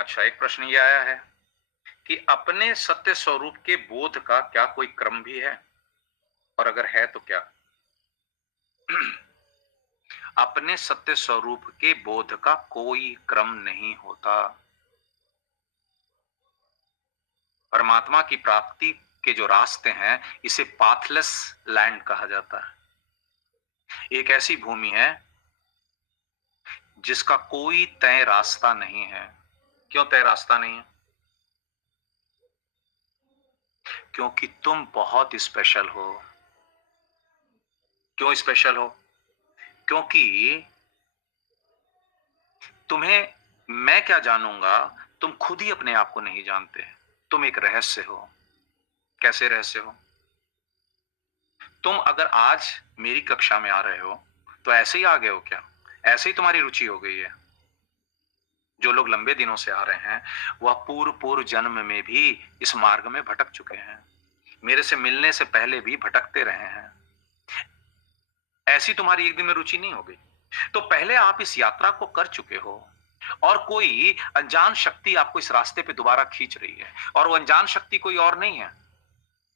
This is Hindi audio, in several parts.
अच्छा, एक प्रश्न ये आया है कि अपने सत्य स्वरूप के बोध का क्या कोई क्रम भी है? और अगर है तो क्या? अपने सत्य स्वरूप के बोध का कोई क्रम नहीं होता। परमात्मा की प्राप्ति के जो रास्ते हैं, इसे पाथलेस लैंड कहा जाता है। एक ऐसी भूमि है जिसका कोई तय रास्ता नहीं है। क्यों तय रास्ता नहीं है? क्योंकि तुम बहुत स्पेशल हो। क्यों स्पेशल हो? क्योंकि तुम्हें मैं क्या जानूंगा, तुम खुद ही अपने आप को नहीं जानते। तुम एक रहस्य हो। कैसे रहस्य हो? तुम अगर आज मेरी कक्षा में आ रहे हो तो ऐसे ही आ गए हो क्या? ऐसे ही तुम्हारी रुचि हो गई है? जो लोग लंबे दिनों से आ रहे हैं, वह पूर्व पूर्व जन्म में भी इस मार्ग में भटक चुके हैं। मेरे से मिलने से पहले भी भटकते रहे हैं। ऐसी तुम्हारी एक दिन में रुचि नहीं हो गई। तो पहले आप इस यात्रा को कर चुके हो और कोई अनजान शक्ति आपको इस रास्ते पे दोबारा खींच रही है। और वो अनजान शक्ति कोई और नहीं है,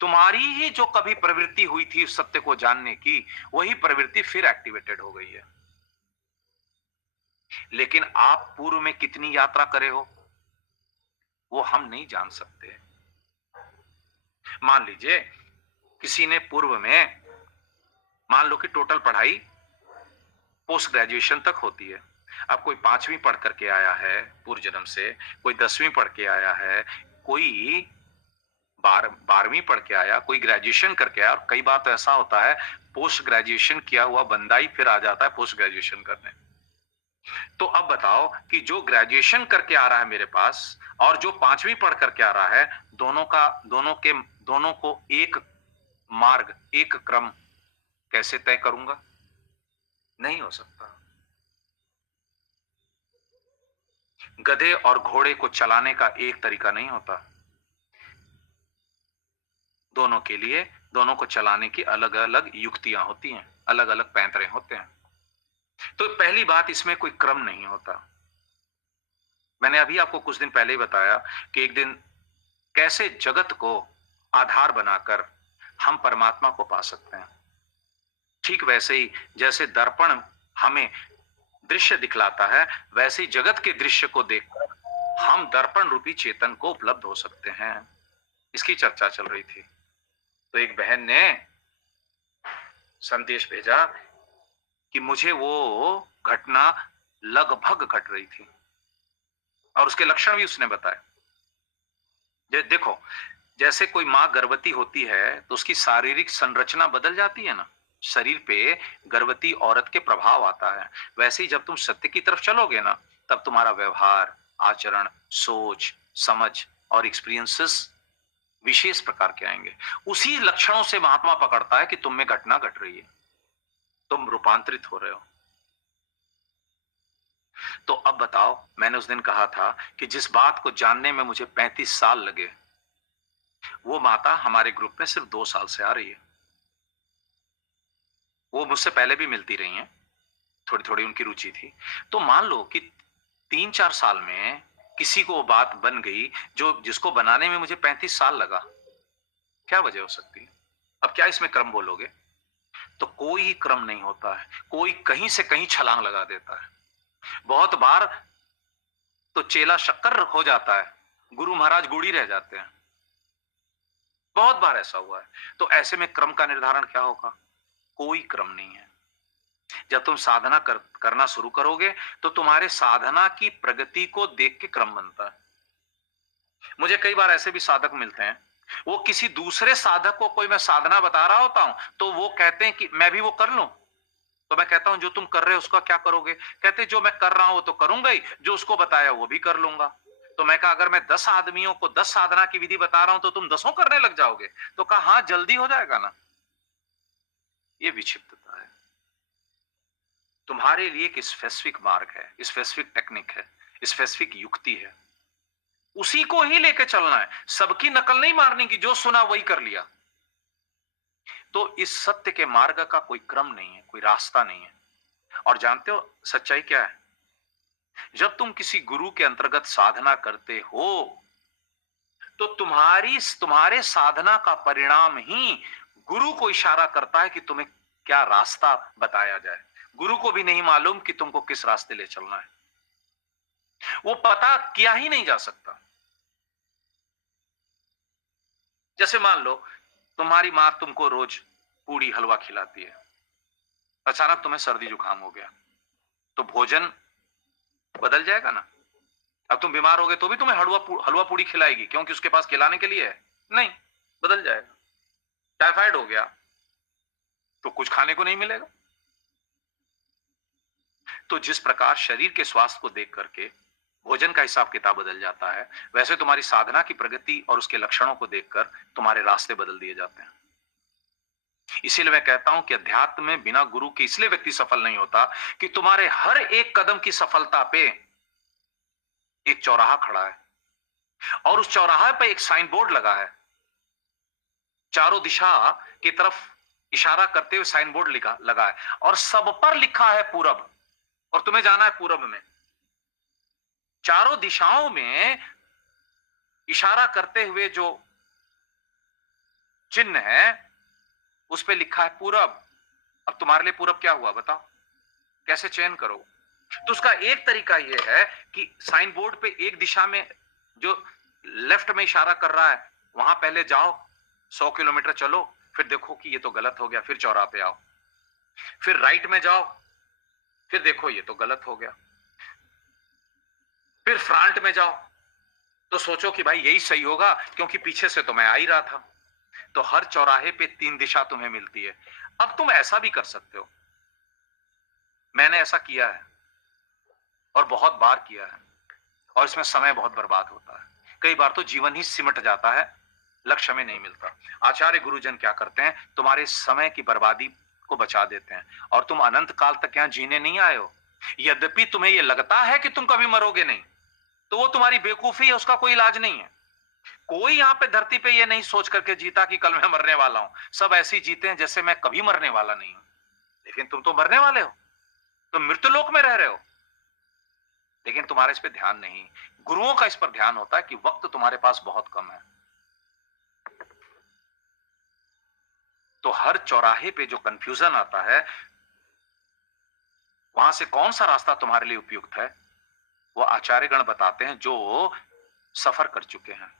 तुम्हारी ही जो कभी प्रवृत्ति हुई थी उस सत्य को जानने की, वही प्रवृत्ति फिर एक्टिवेटेड हो गई है। लेकिन आप पूर्व में कितनी यात्रा करे हो, वो हम नहीं जान सकते। मान लीजिए किसी ने पूर्व में, मान लो कि टोटल पढ़ाई पोस्ट ग्रेजुएशन तक होती है। अब कोई 5वीं पढ़ करके आया है पूर्व जन्म से, कोई 10वीं पढ़ के आया है, कोई 12वीं पढ़ के आया, कोई ग्रेजुएशन करके आया। और कई बार तो ऐसा होता है पोस्ट ग्रेजुएशन किया हुआ बंदा ही फिर आ जाता है पोस्ट ग्रेजुएशन करने। तो अब बताओ कि जो ग्रेजुएशन करके आ रहा है मेरे पास और जो 5वीं पढ़ करके आ रहा है, दोनों को एक मार्ग, एक क्रम कैसे तय करूंगा? नहीं हो सकता। गधे और घोड़े को चलाने का एक तरीका नहीं होता। दोनों के लिए, दोनों को चलाने की अलग अलग युक्तियां होती हैं, अलग अलग पैंतरे होते हैं। तो पहली बात, इसमें कोई क्रम नहीं होता। मैंने अभी आपको कुछ दिन पहले ही बताया कि एक दिन कैसे जगत को आधार बनाकर हम परमात्मा को पा सकते हैं। ठीक वैसे ही जैसे दर्पण हमें दृश्य दिखलाता है, वैसे ही जगत के दृश्य को देखकर हम दर्पण रूपी चेतन को उपलब्ध हो सकते हैं। इसकी चर्चा चल रही थी। तो एक बहन ने संदेश भेजा कि मुझे वो घटना लगभग घट रही थी और उसके लक्षण भी उसने बताए। देखो, जैसे कोई मां गर्भवती होती है तो उसकी शारीरिक संरचना बदल जाती है ना, शरीर पे गर्भवती औरत के प्रभाव आता है। वैसे ही जब तुम सत्य की तरफ चलोगे ना, तब तुम्हारा व्यवहार, आचरण, सोच, समझ और एक्सपीरियंसेस विशेष प्रकार के आएंगे। उसी लक्षणों से महात्मा पकड़ता है कि तुम में घटना घट रही है, तुम रूपांतरित हो रहे हो। तो अब बताओ, मैंने उस दिन कहा था कि जिस बात को जानने में मुझे 35 साल लगे, वो माता हमारे ग्रुप में सिर्फ 2 साल से आ रही है। वो मुझसे पहले भी मिलती रही हैं, थोड़ी थोड़ी उनकी रुचि थी। तो मान लो कि 3-4 साल में किसी को वो बात बन गई जो जिसको बनाने में मुझे 35 साल लगा। क्या वजह हो सकती है? अब क्या इसमें क्रम बोलोगे? तो कोई क्रम नहीं होता है। कोई कहीं से कहीं छलांग लगा देता है। बहुत बार तो चेला शक्कर हो जाता है, गुरु महाराज गुड़ी रह जाते हैं। बहुत बार ऐसा हुआ है। तो ऐसे में क्रम का निर्धारण क्या होगा? कोई क्रम नहीं है। जब तुम साधना करना शुरू करोगे तो तुम्हारे साधना की प्रगति को देख के क्रम बनता है। मुझे कई बार ऐसे भी साधक मिलते हैं, वो किसी दूसरे साधक को कोई मैं साधना बता रहा होता हूं तो वो कहते हैं कि मैं भी वो कर लूं। तो मैं कहता हूं जो तुम कर रहे हो उसका क्या करोगे? कहते जो मैं कर रहा हूं वो तो करूंगा ही, जो उसको बताया वो भी कर लूंगा। तो मैं कहा अगर मैं 10 आदमियों को 10 साधना की विधि बता रहा हूं तो तुम 10 करने लग जाओगे? तो कहा हाँ, जल्दी हो जाएगा ना। ये विक्षिप्तता है। तुम्हारे लिए एक स्पेसिफिक मार्ग है, स्पेसिफिक टेक्निक है, स्पेसिफिक युक्ति है, उसी को ही लेके चलना है। सबकी नकल नहीं मारने की, जो सुना वही कर लिया। तो इस सत्य के मार्ग का कोई क्रम नहीं है, कोई रास्ता नहीं है। और जानते हो सच्चाई क्या है? जब तुम किसी गुरु के अंतर्गत साधना करते हो, तो तुम्हारे साधना का परिणाम ही गुरु को इशारा करता है कि तुम्हें क्या रास्ता बताया जाए। गुरु को भी नहीं मालूम कि तुमको किस रास्ते ले चलना है, वो पता किया ही नहीं जा सकता। जैसे मान लो तुम्हारी मां तुमको रोज पूड़ी हलवा खिलाती है, अचानक तुम्हें सर्दी जुकाम हो गया, तो भोजन बदल जाएगा ना। अब तुम बीमार हो गए तो भी तुम्हें हलवा पूड़ी खिलाएगी, क्योंकि उसके पास खिलाने के लिए है? नहीं, बदल जाएगा। टाइफाइड हो गया तो कुछ खाने को नहीं मिलेगा। तो जिस प्रकार शरीर के स्वास्थ्य को देख करके भोजन का हिसाब किताब बदल जाता है, वैसे तुम्हारी साधना की प्रगति और उसके लक्षणों को देखकर तुम्हारे रास्ते बदल दिए जाते हैं। इसीलिए मैं कहता हूं कि अध्यात्म में बिना गुरु के इसलिए व्यक्ति सफल नहीं होता कि तुम्हारे हर एक कदम की सफलता पे एक चौराहा खड़ा है, और उस चौराहे पे एक साइन बोर्ड लगा है, चारों दिशा की तरफ इशारा करते हुए साइन बोर्ड लिखा लगा है, और सब पर लिखा है पूरब, और तुम्हें जाना है पूरब में। चारों दिशाओं में इशारा करते हुए जो चिन्ह है, उस पे लिखा है पूरब। अब तुम्हारे लिए पूरब क्या हुआ बताओ, कैसे चयन करो? तो उसका एक तरीका यह है कि साइन बोर्ड पे एक दिशा में जो लेफ्ट में इशारा कर रहा है, वहां पहले जाओ, 100 किलोमीटर चलो, फिर देखो कि ये तो गलत हो गया, फिर चौराहे पे आओ। फिर राइट में जाओ, फिर देखो ये तो गलत हो गया। फिर फ्रंट में जाओ, तो सोचो कि भाई यही सही होगा, क्योंकि पीछे से तो मैं आ ही रहा था। तो हर चौराहे पे 3 दिशा तुम्हें मिलती है। अब तुम ऐसा भी कर सकते हो, मैंने ऐसा किया है और बहुत बार किया है, और इसमें समय बहुत बर्बाद होता है। कई बार तो जीवन ही सिमट जाता है, लक्ष्य में नहीं मिलता। आचार्य गुरुजन क्या करते हैं, तुम्हारे समय की बर्बादी को बचा देते हैं, और तुम अनंत काल तक यहां जीने नहीं आए हो। यद्यपि तुम्हें यह लगता है कि तुम कभी मरोगे नहीं, तो वो तुम्हारी बेवकूफी है, उसका कोई इलाज नहीं है। कोई यहाँ पे धरती पे ये नहीं सोच करके जीता कि कल मैं मरने वाला हूं। सब ऐसे जीते हैं जैसे मैं कभी मरने वाला नहीं हूं। लेकिन तुम तो मरने वाले हो, तुम मृत्यु लोक में रह रहे हो, लेकिन तुम्हारा इस पे ध्यान नहीं। गुरुओं का इस पर ध्यान होता है कि वक्त तुम्हारे पास बहुत कम है। तो हर चौराहे पे जो कंफ्यूजन आता है, वहां से कौन सा रास्ता तुम्हारे लिए उपयुक्त है, वो आचार्यगण बताते हैं जो सफर कर चुके हैं।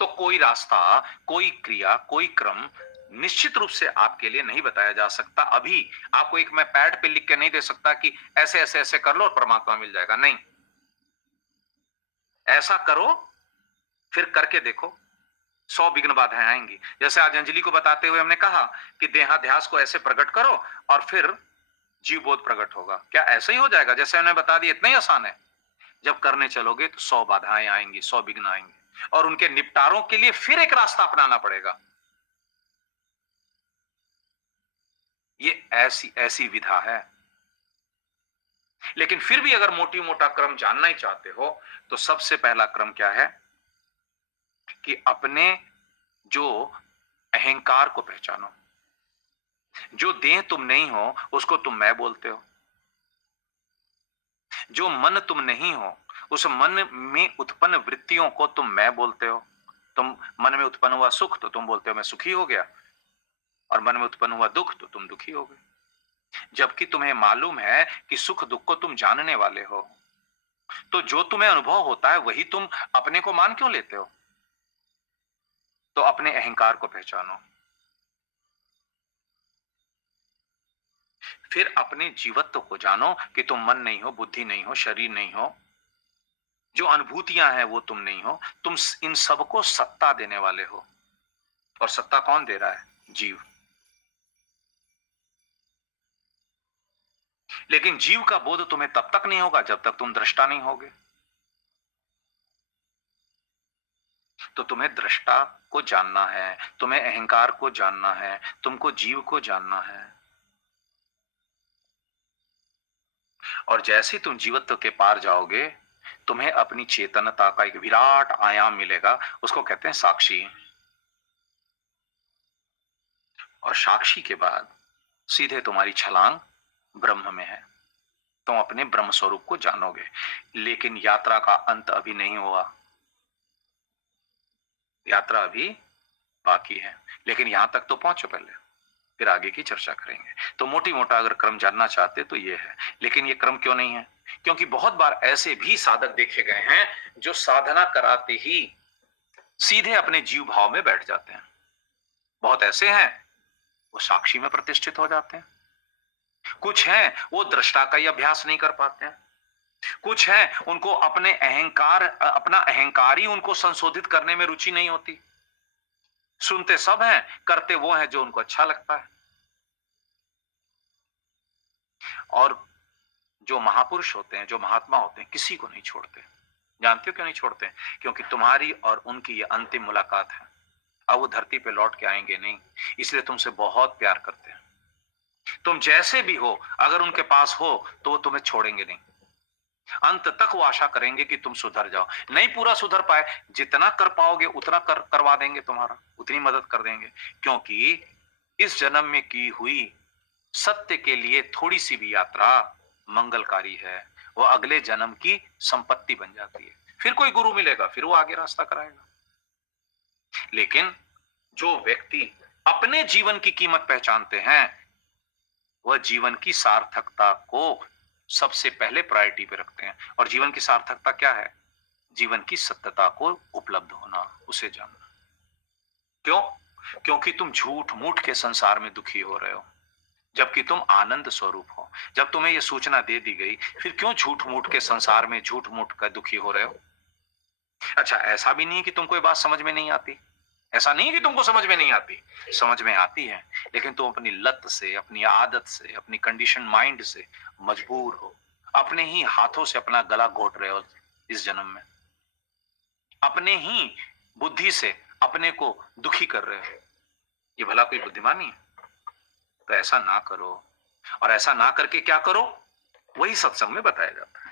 तो कोई रास्ता, कोई क्रिया, कोई क्रम निश्चित रूप से आपके लिए नहीं बताया जा सकता। अभी आपको एक मैं पैड पे लिख के नहीं दे सकता कि ऐसे ऐसे ऐसे कर लो और परमात्मा मिल जाएगा, नहीं। ऐसा करो, फिर करके देखो, 100 विघ्न बाधाएं आएंगी। जैसे आज अंजलि को बताते हुए हमने कहा कि देहाध्यास को ऐसे प्रकट करो और फिर जीव बोध प्रकट होगा। क्या ऐसा ही हो जाएगा जैसे उन्हें बता दिया? इतना ही आसान है। जब करने चलोगे तो 100 बाधाएं आएंगी, 100 विघ्न आएंगे, और उनके निपटारों के लिए फिर एक रास्ता अपनाना पड़ेगा। ये ऐसी ऐसी विधा है। लेकिन फिर भी अगर मोटी मोटा क्रम जानना ही चाहते हो, तो सबसे पहला क्रम क्या है कि अपने जो अहंकार को पहचानो। जो देह तुम नहीं हो उसको तुम मैं बोलते हो। जो मन तुम नहीं हो, उस मन में उत्पन्न वृत्तियों को तुम मैं बोलते हो। तुम मन में उत्पन्न हुआ सुख तो तुम बोलते हो मैं सुखी हो गया, और मन में उत्पन्न हुआ दुख तो तुम दुखी हो गए। जबकि तुम्हें मालूम है कि सुख दुख को तुम जानने वाले हो। तो जो तुम्हें अनुभव होता है वही तुम अपने को मान क्यों लेते हो? तो अपने अहंकार को पहचानो। फिर अपने जीवत्व को जानो कि तुम मन नहीं हो, बुद्धि नहीं हो, शरीर नहीं हो। जो अनुभूतियां हैं वो तुम नहीं हो। तुम इन सबको सत्ता देने वाले हो। और सत्ता कौन दे रहा है? जीव। लेकिन जीव का बोध तुम्हें तब तक नहीं होगा जब तक तुम दृष्टा नहीं होगे। तो तुम्हें दृष्टा को जानना है, तुम्हें अहंकार को जानना है, तुमको जीव को जानना है। और जैसे ही तुम जीवत्व के पार जाओगे, तुम्हें अपनी चेतनता का एक विराट आयाम मिलेगा। उसको कहते हैं साक्षी। और साक्षी के बाद सीधे तुम्हारी छलांग ब्रह्म में है। तुम अपने ब्रह्म स्वरूप को जानोगे। लेकिन यात्रा का अंत अभी नहीं हुआ, यात्रा अभी बाकी है। लेकिन यहां तक तो पहुंचो पहले, फिर आगे की चर्चा करेंगे। तो मोटी मोटा अगर क्रम जानना चाहते तो ये है। लेकिन ये क्रम क्यों नहीं है? क्योंकि बहुत बार ऐसे भी साधक देखे गए हैं जो साधना कराते ही सीधे अपने जीव भाव में बैठ जाते हैं। बहुत ऐसे हैं वो साक्षी में प्रतिष्ठित हो जाते हैं। कुछ हैं वो दृष्टा का ही अभ्यास नहीं कर पाते हैं। कुछ हैं उनको अपना अहंकार ही उनको संशोधित करने में रुचि नहीं होती। सुनते सब हैं, करते वो हैं जो उनको अच्छा लगता है। और जो महापुरुष होते हैं, जो महात्मा होते हैं, किसी को नहीं छोड़ते। जानते हो क्यों नहीं छोड़ते? क्योंकि तुम्हारी और उनकी ये अंतिम मुलाकात है। अब वो धरती पे लौट के आएंगे नहीं, इसलिए तुमसे बहुत प्यार करते हैं। तुम जैसे भी हो, अगर उनके पास हो तो वो तुम्हें छोड़ेंगे नहीं। अंत तक वो आशा करेंगे कि तुम सुधर जाओ। नहीं पूरा सुधर पाए, जितना कर पाओगे उतना करवा देंगे, तुम्हारा उतनी मदद कर देंगे। क्योंकि इस जन्म में की हुई सत्य के लिए थोड़ी सी भी यात्रा मंगलकारी है। वो अगले जन्म की संपत्ति बन जाती है। फिर कोई गुरु मिलेगा, फिर वो आगे रास्ता कराएगा। लेकिन जो व्यक्ति अपने जीवन की कीमत पहचानते हैं, वह जीवन की सार्थकता को सबसे पहले प्रायोरिटी पे रखते हैं। और जीवन की सार्थकता क्या है? जीवन की सत्यता को उपलब्ध होना, उसे जानना। क्यों? क्योंकि तुम झूठ मूठ के संसार में दुखी हो रहे हो, जबकि तुम आनंद स्वरूप हो। जब तुम्हें यह सूचना दे दी गई, फिर क्यों झूठ मूठ के संसार में झूठ मूठ कर दुखी हो रहे हो? अच्छा, ऐसा भी नहीं कि तुमको ये बात समझ में नहीं आती। ऐसा नहीं कि तुमको समझ में नहीं आती, समझ में आती है। लेकिन तुम अपनी लत से, अपनी आदत से, अपनी कंडीशन माइंड से मजबूर हो। अपने ही हाथों से अपना गला घोट रहे हो इस जन्म में। अपने ही बुद्धि से अपने को दुखी कर रहे हो। ये भला कोई बुद्धिमानी है? तो ऐसा ना करो। और ऐसा ना करके क्या करो? वही सत्संग में बताया जाता है।